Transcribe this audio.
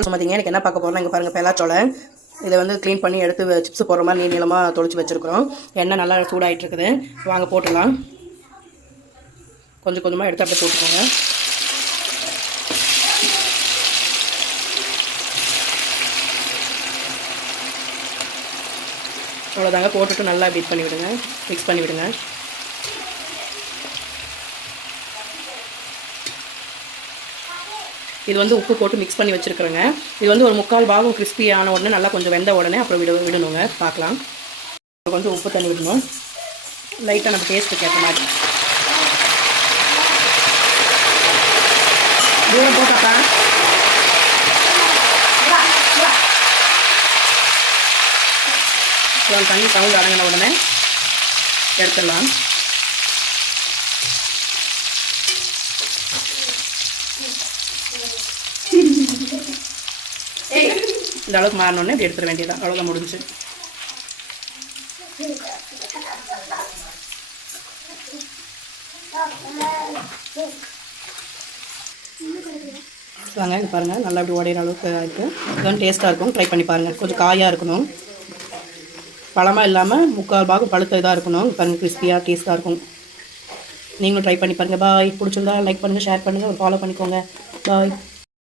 பார்த்தீங்க எனக்கு என்ன பார்க்க போகிறோம்னா இங்கே பாருங்கள் பெலாச்சோளை இதை வந்து க்ளீன் பண்ணி எடுத்து சிப்ஸ் போடுற மாதிரி நீளமாக தொளிச்சு வச்சுருக்குறோம். எண்ணெய் நல்லா சூடாகிட்டு இருக்குது. வாங்க போட்டுடலாம். கொஞ்சம் கொஞ்சமாக எடுத்து அப்படியே போட்டுக்கோங்க. அவ்வளோதாங்க. போட்டுட்டு நல்லா பீட் பண்ணி விடுங்க, மிக்ஸ் பண்ணி விடுங்க. இது வந்து உப்பு போட்டு மிக்ஸ் பண்ணி வச்சுருக்குறேங்க. இது வந்து ஒரு 3/4 பாகம் கிறிஸ்பியான உடனே நல்லா கொஞ்சம் வெந்த உடனே அப்புறம் விடணுங்க. பார்க்கலாம். கொஞ்சம் உப்பு தண்ணி விடணும், லைட்டாக நம்ம டேஸ்ட்டுக்கு ஏற்ற மாதிரி. தூரம் போட்டாக்கா தண்ணி சவுண்ட் அடங்கின உடனே எடுத்துடலாம். இந்த அளவுக்கு மாறினோடனே இப்படி எடுத்துட வேண்டியதான். அவ்வளோதான், முடிஞ்சு. வாங்க இது பாருங்கள், நல்லா இப்படி உடையிற அளவுக்கு இருக்குது. இதுதான் டேஸ்ட்டாக இருக்கும். ட்ரை பண்ணி பாருங்கள். கொஞ்சம் காயாக இருக்கணும், பழமாக இல்லாமல் 3/4 பாகம் பழுத்த இதாக இருக்கணும். பாருங்கள், கிறிஸ்பியாக டேஸ்ட்டாக இருக்கும். நீங்களும் ட்ரை பண்ணி பாருங்கள். பாய். பிடிச்சிருந்தா லைக் பண்ணுங்கள், ஷேர் பண்ணுங்கள், ஒரு ஃபாலோ பண்ணிக்கோங்க. பாய்.